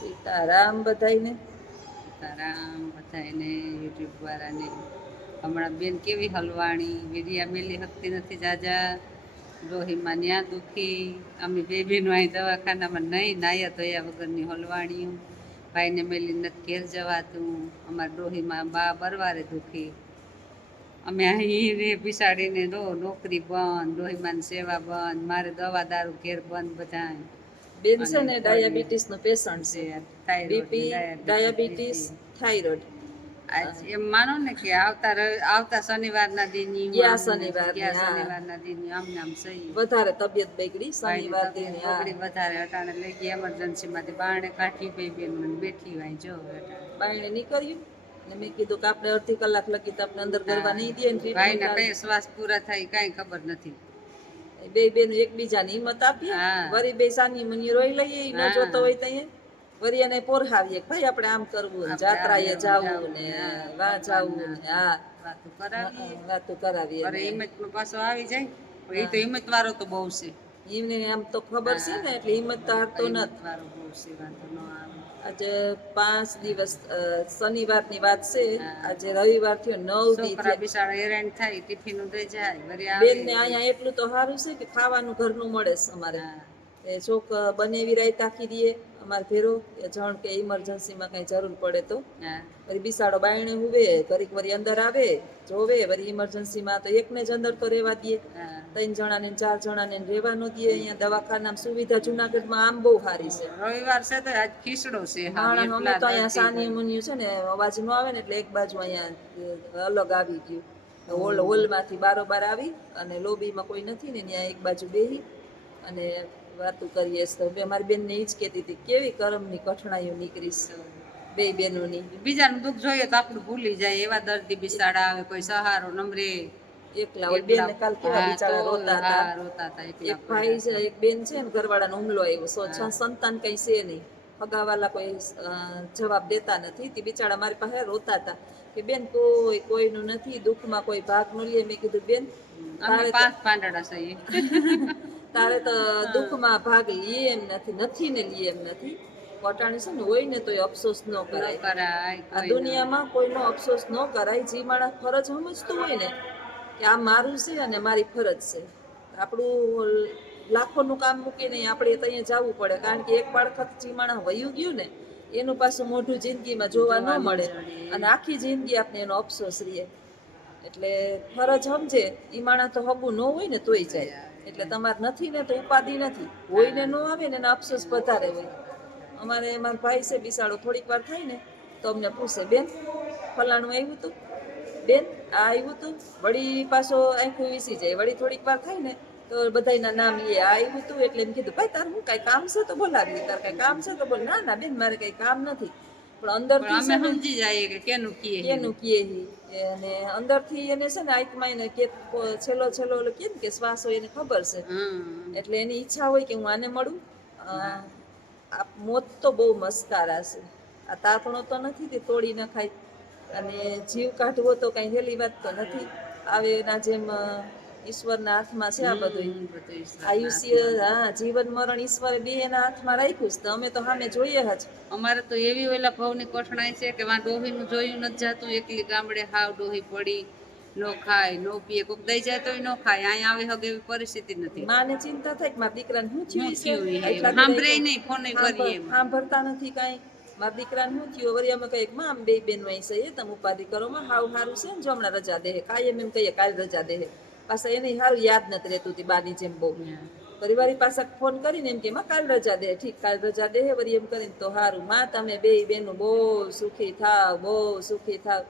સીતારામ બધાયને. સીતારામ બધાને યુટ્યુબ વાળાને. હમણાં બેન કેવી હલવાણી વિડિયા મેલી હકતી નથી જાજા રોહીમાં ન્યા દુખી અમે બે બેનો અહીં દવાખાનામાં નહીં નાયા ધોયા વગરની હલવાણીઓ ભાઈને મેલી નથી ઘેર જવાતું અમારા ડોહીમાં બા બરવારે દુખી અમે અહીં રે બિસાડીને નોકરી બંધ ડોહીમાની સેવા બંધ મારે દવા દારૂ ઘેર બંધ બધા બેન છે ને ડાયાબિટીસ નો પેશન્ટ છે. BP, diabetes, thyroid. આજ એમ માનો ને કે આવતા શનિવારના દિની ગયા શનિવારની, હા. શનિવારના દિની આમ નામ સહી વધારે તબિયત બગડી શનિવાર દિને, હા. બગડી વધારે અટાણે લઈ ગઈ એમરજન્સી માંથી બારણે કાઢી બે બેન બેઠી હોય જો બાયણે નીકળ્યું ને મેં કીધું કે આપણે અડધી કલાક લગી તો આપણે અંદર કરવા નહીં દે ને ભાઈના કઈ શ્વાસ પૂરા થાય કઈ ખબર નથી. બે બેન એકબીજાની હિંમત આપીએ. વરી બે સાની મુની રોઈ લઈએ ન જોતો હોય તઈએ વરી એને પોરહાવીએ ભાઈ આપણે આમ કરવું ને જાત્રાએ જાવું ને વા જાવું ને હા વાતો કરાવીએ. અરે હિંમતમાં પાછો આવી જાય એ તો હિંમત વાળો તો બહુ છે. એમને આમ તો ખબર છે ને એટલે હિંમત તો હારતો નથી. વાળો બહુ છે વાંધો ન આવે. આજે 5 દિવસ શનિવારની વાત છે. આજે રવિવાર થયો 9 દી છોકરા બિચારા હેરાન થાય ટિફિન દઈ જાય વરી આવે. બેન ને અહીંયા એટલું તો સારું છે કે ખાવાનું ઘરનું મળે છે અમારે. એ ચોક બનેવી રાય તાકી દઈએ અમારે ભેરો જણ કે ઇમરજન્સીમાં કઈ જરૂર પડે તો વળી બિસાડો બાયણે હુવે ઘડીક વળી અંદર આવે જોવે વળી ઇમરજન્સીમાં તો એકને જ અંદર તો રહેવા દઈએ. 3 જણાને 4 જણાને રહેવા ન દઈએ. અહીંયા દવાખાનામાં સુવિધા જુનાગઢમાં આમ બહુ સારી છે. રવિવાર છે તો આજ ખીચડો છે. અમે તો અહીંયા સાની મુનિયું છે ને અવાજ ન આવે ને એટલે એક બાજુ અહીંયા અલગ આવી ગયું. હોલમાંથી બારોબાર આવી અને લોબીમાં કોઈ નથી ને ત્યાં એક બાજુ બેહી અને વાતું કરીએ. તો મારી બેનને ઈ જ કહેતી હતી કેવી કરમની કઠણાઈઓ નીકળીશ બે બેનોની. બીજાનું દુઃખ જોઈએ તો આપણું ભૂલી જાય એવા દર્દી બિસાડા આવે કોઈ સહારો નમરે એકલા હોય. બેન કાલ કેવા બિચારા રોતા હતા. એક ભાઈ છે એક બેન છે ને ઘરવાળાનો હુમલો આવ્યો. સંતાન કઈ છે નહીં. હગાવાલા કોઈ જવાબ દેતા નથી. તે બિચારા મારી પાસે રોતા હતા કે બેન કોઈનું નથી દુઃખમાં કોઈ ભાગ ન લે. મેં કીધું બેન તારે તો દુઃખમાં ભાગ લીએ એમ નથી ને લીએ એમ નથી. વટાણી છે ને હોય ને તો અફસોસ ન કરાય. આ દુનિયામાં કોઈનો અફસોસ ન કરાય. જે માણસ ફરજ સમજતું હોય ને કે આ મારું છે અને મારી ફરજ છે. આપણું લાખોનું કામ મૂકીને આપણે ત્યાં જવું પડે કારણ કે એક બાળક જે માણસ વયું ગયું ને એનું પાછું મોઢું જિંદગીમાં જોવા ન મળે અને આખી જિંદગી આપણે એનો અફસોસ રહીએ. એટલે ફરજ સમજે એ માણસ તો હગું ન હોય ને તોય જાય. એટલે તમારે નથી ને તો ઉપાધિ નથી. હોય ને ન આવે ને અફસોસ વધારે હોય. અમારે મારા ભાઈ છે બિસાડો થોડીક વાર થાય ને તો અમને પૂછે બેન ફલાણું આવ્યું હતું બેન આ આવ્યું હતું. વળી પાછો આંખું વીસી જાય. વળી થોડીક વાર થાય ને તો બધાના નામ લે આ આવ્યું હતું એટલે એમ કીધું ભાઈ તારું કઈ કામ છે તો બોલાવી. તાર કઈ કામ છે તો બોલ. ના ના બેન મારે કઈ કામ નથી. પણ અંદરથી સમજી જાય કે કેનું કીએ અને અંદરથી એને છે ને આત્મા એને કે છેલ્લો કે ને કે શ્વાસ હોય એને ખબર છે. એટલે એની ઈચ્છા હોય કે હું આને મળું. મોત તો બહુ મસ્કારા છે. આ તાતણો તો નથી તે તોડી નખાય અને જીવ કાઢવો તો કઈ હેલી વાત તો નથી. આવે એના જેમ ઈશ્વરના હાથમાં છે આ બધું. આયુષ્ય હા જીવન મરણ ઈશ્વરે બે એના હાથમાં રાખ્યું છે. અમે તો સામે જોઈએ જ. અમારે તો એવી ઓલા ભાવની કઠણાઈ છે કે વાં ડોહીનું જોયું નથી જાતું. એકલી ગામડે હાવ ડોહી પડી નો ખાય નો પીએ. કોક દઈ જાય તો નો ખાય. અહીંયા આવે હગે એવી પરિસ્થિતિ નથી. માને ચિંતા થાય કે મારા દીકરાને શું થયું છે. સાંભળે નહીં ફોન કરીએ સાંભળતા નથી કાંઈ. મારા દીકરાને શું થયું વળી અમે કહીએ માં આમ બે બેન અહીં છે તમે ઉપાધિ કરો માં હાવ સારું છે ને જો હમણાં રજા દે કાયમ એમ કહીએ કાલ રજા દે. પાછા એને સારું યાદ નથી રહેતું હતી બાની જેમ બહુ. પરિવારી પાસે ફોન કરીને એમ કે માં કાલ રજા દે. ઠીક કાલ રજા દે વળી એમ કરીને તો સારું માં તમે બે બેનું બહુ સુખી થાવ બહુ સુખી થાવ.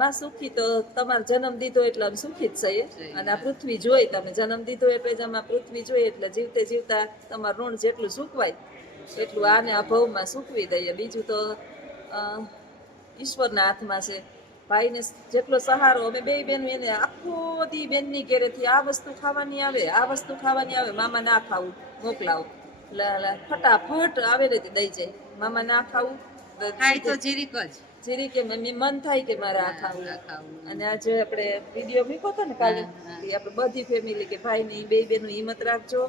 માં સુખી તો તમારે જન્મ દીધો એટલે અમે સુખી જ છીએ. અને આ પૃથ્વી જોઈ તમે જન્મ દીધો એટલે જ આમાં પૃથ્વી જોઈ એટલે જીવતે જીવતા તમારું ઋણ જેટલું સૂકવાય એટલું આને આ ભવમાં સૂકવી દઈએ. બીજું તો ઈશ્વરના હાથમાં છે. ભાઈને જેટલો સહારો અમે બે બેન એને આખો દી બેનની ઘેરેથી આ વસ્તુ ખાવાની આવે આ વસ્તુ ખાવાની આવે મામા ના ખાવું મોકલાવો. ફટાફટ આવે ને દઈ જાય. મામા ના ખાવું તો જીરીક કે મન થાય કે મારે આ ખાવું. અને આજે આપણે વિડીયો મૂક્યો હતો ને કાલે આપણે બધી ફેમિલી કે ભાઈ ની બે બેનું હિંમત રાખજો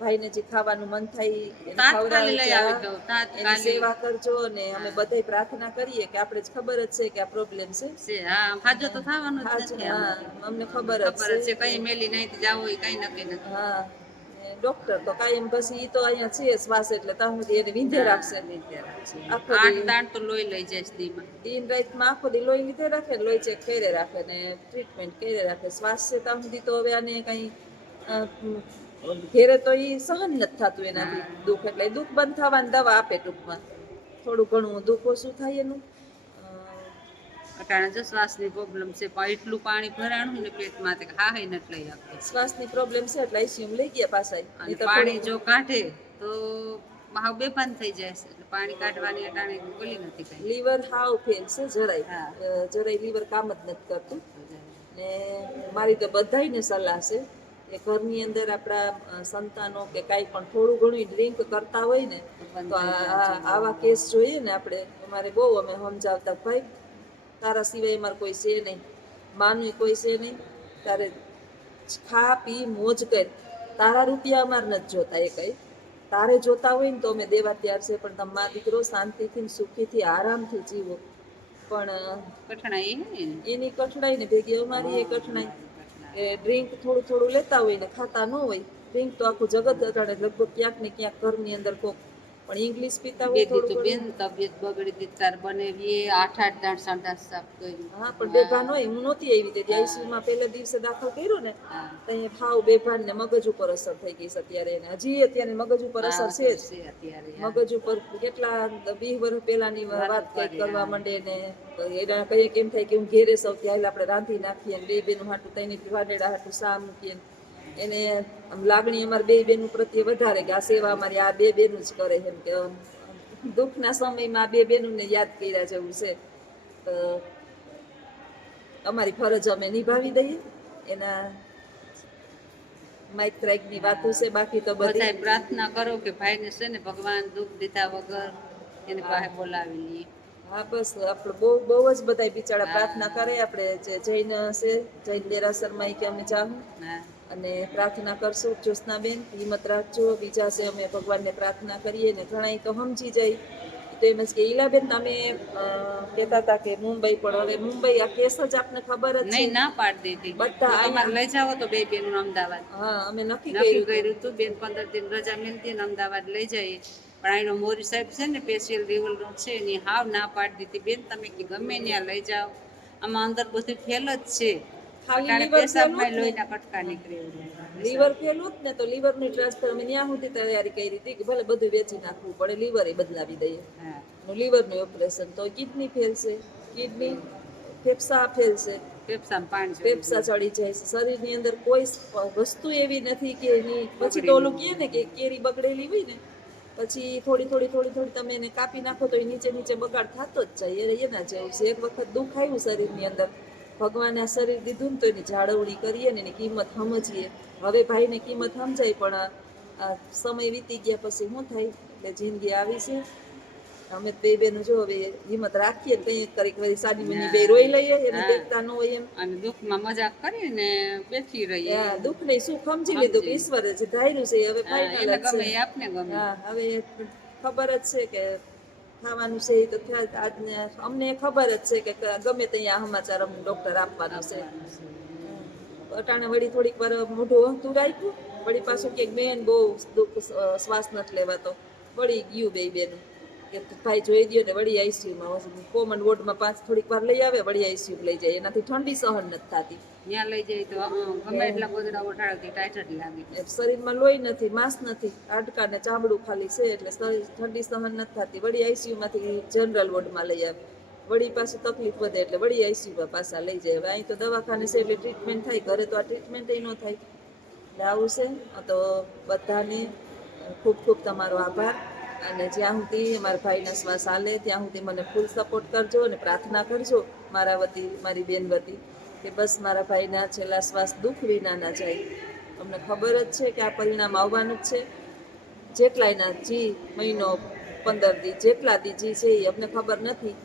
ભાઈને જે ખાવાનું મન થાય એને તાત્કાલિક લઈ ખવડાવજો, આવી દઉં એની તાત્કાલિક સેવા કરજો અને અમે બધાય પ્રાર્થના કરીએ કે આપણે જ ખબર જ છે કે આ પ્રોબ્લેમ છે. છે. હા હાજો તો થવાનું જ હાજો, નથી હા, આમાં. અમને ખબર જ ખબર જ છે. છે કઈ મેલી નહીં જવું હોય કઈ નક્કી નથી. હા, ને ડોક્ટર તો કાયમ પછી ઈ તો અહીંયા છે શ્વાસ એટલે ત્યાં સુધી એને વિંધે રાખશે. આખો 8 દી દાણ તો લોહી લઈ જાય દીમાં. દિન રાતમાં આખો દી લોહી લીધે રાખે, લોહી ચેક કરે રાખે ને ટ્રીટમેન્ટ કરે રાખે. શ્વાસ છે ત્યાં સુધી તો હવે આને કઈ ઘેરે તો ઈ સહન નથી થતું એનાથી દુઃખ, એટલે દુઃખ બંધ થવાની દવા આપે ટૂંકમાં. થોડું ઘણું દુઃખ ઓછું થાય એનું. અટાણે જો શ્વાસની પ્રોબ્લેમ છે પણ એટલું પાણી ભરાણું ને પેટમાં તે ખાઈ નથી લઈ આપે. શ્વાસની પ્રોબ્લેમ છે એટલે આઈસીયુ લઈ ગયા પાછા. અને પાણી જો કાઢે તો હાવ બેભાન થઈ જાય છે. એટલે પાણી કાઢવાની અટાણે બોલી નથી કઈ. લીવર હાવ ફેલ છે જરાય. હા. જરાય લીવર કામ જ નથી કરતું. ને મારી તો બધાયને સલાહ છે કે ઘરની અંદર આપણા સંતાનો કે કાંઈ પણ થોડું ઘણું ડ્રિંક કરતા હોય ને તો આવા કેસ જોઈએ ને આપણે. અમારે બહુ અમે સમજાવતા ભાઈ તારા સિવાય અમારે કોઈ છે નહીં, માનું કોઈ છે નહીં, તારે ખા પી મોજ કર, તારા રૂપિયા અમારે નથી જોતા એ કઈ. તારે જોતા હોય ને તો અમે દેવા તૈયાર છે, પણ તમે મા દીકરો શાંતિથી ને સુખીથી આરામથી જીવો. પણ કઠણાઈ એની કઠણાઈ ને ભેગી અમારી એ કઠણાઈ કે ડ્રિંક થોડું થોડું લેતા હોય ને ખાતા ન હોય. ડ્રિંક તો આખું જગત અટાણે લગભગ ક્યાંક ને ક્યાંક ઘરની અંદર કોક પણ ઇંગ્લિશ પીતા હોય થોડું બેન તબિયત બગડી હતી તાર બનેવી 8 દાણ સંડાસ સાફ કર્યું. હા, પણ બેભાન હોય. હું નહોતી આવી તે આઈસીયુમાં પહેલા દિવસે દાખલ કર્યું ને ત્યાં ભાવ બેભાન ને મગજ ઉપર અસર થઈ ગઈ છે અત્યારે એને. હજી અત્યારે મગજ ઉપર અસર છે જ. મગજ ઉપર કેટલા 20 વર્ષ પહેલાની વાત કંઈક કરવા માંડે ને એના કઈ કેમ થાય કે હું ઘેરે સૌથી હાલ આપણે રાંધી નાખીએ ને બે બેનું હાટું તઈને વાડેડા હાટું સા મૂકીએ એને આમ લાગણી અમારે બે બેનું પ્રત્યે વધારે કે આ સેવા અમારી આ બે બેનું જ કરે એમ કે દુઃખના સમયમાં આ બે બેનુંને યાદ કર્યા જેવું છે. તો અમારી ફરજ અમે નિભાવી દઈએ. એના માઇક ત્રાઇકની વાતો છે, બાકી તો બધી પ્રાર્થના કરો કે ભાઈને છે ને ભગવાન દુઃખ દીધા વગર એને પાસે બોલાવી લઈએ. હા, બસ આપણે બહુ બહુ જ બધા બિચારા પ્રાર્થના કરે. આપણે જે જૈન છે જૈન દેરાસરમાં કે અમે જાઉં અને પ્રાર્થના કરશું. જ્યોત્સનાબેન હિંમત રાખજો. બીજા છે અમે ભગવાનને પ્રાર્થના કરીએ ને ઘણા તો સમજી જાય તો એમ જ કે ઈલાબેન તમે કહેતા હતા કે મુંબઈ, પણ હવે મુંબઈ આ કેસ જ આપને ખબર જ છે. નહીં, ના પાડી દીધી. બધા અમારે લઈ જાઓ તો બે બેનું અમદાવાદ. હા, અમે નક્કી કર્યું હતું બેન 15 દિન રજા મિલતી ને અમદાવાદ લઈ જઈએ. પણ આનો મોરી સાહેબ છે ને સ્પેશિયલ રિવલ રોડ છે એની હાવ ના પાડી દીધી. બેન તમે કે ગમે ત્યાં લઈ જાઓ, આમાં અંદર બધું ફેલ જ છે. લોહીના કટકા નીકળે. લીવર ફેલું જ ને તો લીવરની ટ્રાન્સફર અમે ત્યાં સુધી તૈયારી કરી હતી કે ભલે બધું વેચી નાખવું પડે, લીવર એ બદલાવી દઈએ. લીવરનું ઓપરેશન તો કિડની ફેલશે, કિડની ફેફસા ફેલશે, ફેફસા ચડી જાય છે. શરીરની અંદર કોઈ વસ્તુ એવી નથી કે એની પછી તો ઓલું કહે ને કે કેરી બગડેલી હોય ને પછી થોડી તમે એને કાપી નાખો તો એ નીચે બગાડ થતો જ જાય. એના જેવું છે. એક વખત દુઃખ આવ્યું શરીરની અંદર, ભગવાને આ શરીર દીધું ને તો એની જાળવણી કરીએ ને એની કિંમત સમજીએ. હવે ભાઈને કિંમત સમજાય પણ આ સમય વીતી ગયા પછી શું થાય. એટલે જિંદગી આવી છે. અમે બે બેનું જો હવે હિંમત રાખીએ ને કંઈક કરી સાડી મની બે રોઈ લઈએ એને દેખતા ન હોય એમ. અને દુઃખમાં મજાક કરીને બેઠી રહીએ. દુઃખ નહીં સુખ સમજી લીધું કે ઈશ્વરે જે ધાર્યું છે હવે ફાઇનલ ગમે આપને ગમે. હા, હવે ખબર જ છે કે થવાનું છે. તો આજને અમને ખબર જ છે કે ગમે ત્યાં સમાચાર અમને ડોક્ટર આપવાનો છે. અટાણે વળી થોડીક વાર મોઢું હંતું રાખ્યું, વળી પાછું કે બેન બહુ દુઃખ શ્વાસ નથી લેવાતો, વળી ગયું બે બેનું કે ભાઈ જોઈ દો ને વળી આઈસીયુમાં કોમન વોર્ડમાં થોડીક વાર લઈ આવે, વળી આઈસીયુ લઈ જાય. એનાથી ઠંડી સહન નથી થતી. ત્યાં લઈ જાય તો ગમે એટલા ગોદડા ઓઢાડતી ટાઈટ જ લાગે. શરીરમાં લોહી નથી, માંસ નથી, હાડકા ને ચામડું ખાલી છે એટલે ઠંડી સહન નથી થતી. વળી આઈસીયુમાંથી જનરલ વોર્ડમાં લઈ આવે, વળી પાછું તકલીફ વધે એટલે વળી આઈસીયુમાં પાછા લઈ જાય. હવે અહીં તો દવાખાને છે એટલે ટ્રીટમેન્ટ થાય, ઘરે તો આ ટ્રીટમેન્ટ ન થાય. એટલે આવું છે. તો બધાને ખૂબ ખૂબ તમારો આભાર. અને જ્યાં સુધી અમારા ભાઈના શ્વાસ હાલે ત્યાં સુધી મને ફૂલ સપોર્ટ કરજો અને પ્રાર્થના કરજો મારા વતી, મારી બેન વતી, કે બસ મારા ભાઈના છેલ્લા શ્વાસ દુઃખ વિના ના જાય. અમને ખબર જ છે કે આ પરિણામ આવવાનું જ છે. જેટલાયના જી મહિનો 15 દી જેટલા દી જી છે એ અમને ખબર નથી,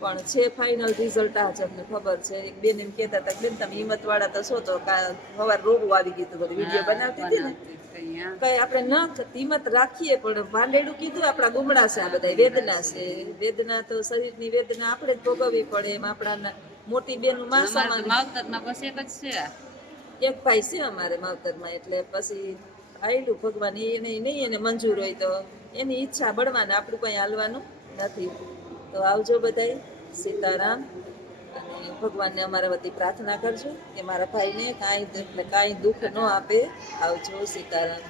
પણ છે ફાઇનલ રિઝલ્ટ આ જ અમને ખબર છે. એક બેન એમ કહેતા હતા બેન તમે હિંમતવાળા તો છો તો સવાર રોગું આવી ગયું હતું, બધું વિડીયો બનાવતી હતી ને અહીંયા કઈ આપણે ન કિંમત રાખીએ પણ ભાંડેડું કીધું આપણા ગુમડા છે આ બધા વેદના છે વેદના તો શરીરની વેદના આપણે જ ભોગવવી પડે એમ આપણા મોટી બેનું માં અમારે તો સમાન માવતરમાં બસ એક જ છે એક ભાઈ છે અમારે માવતરમાં એટલે પછી આયલું ભગવાન એને નહીં એને મંજૂર હોય તો એની ઈચ્છા બળવાને આપણું કંઈ હાલવાનું નથી તો આવજો બધાય સીતારામ અને ભગવાનને અમારા વતી પ્રાર્થના કરજો કે મારા ભાઈને કાંઈ દુઃખ ન આપે આવજો સીતારામ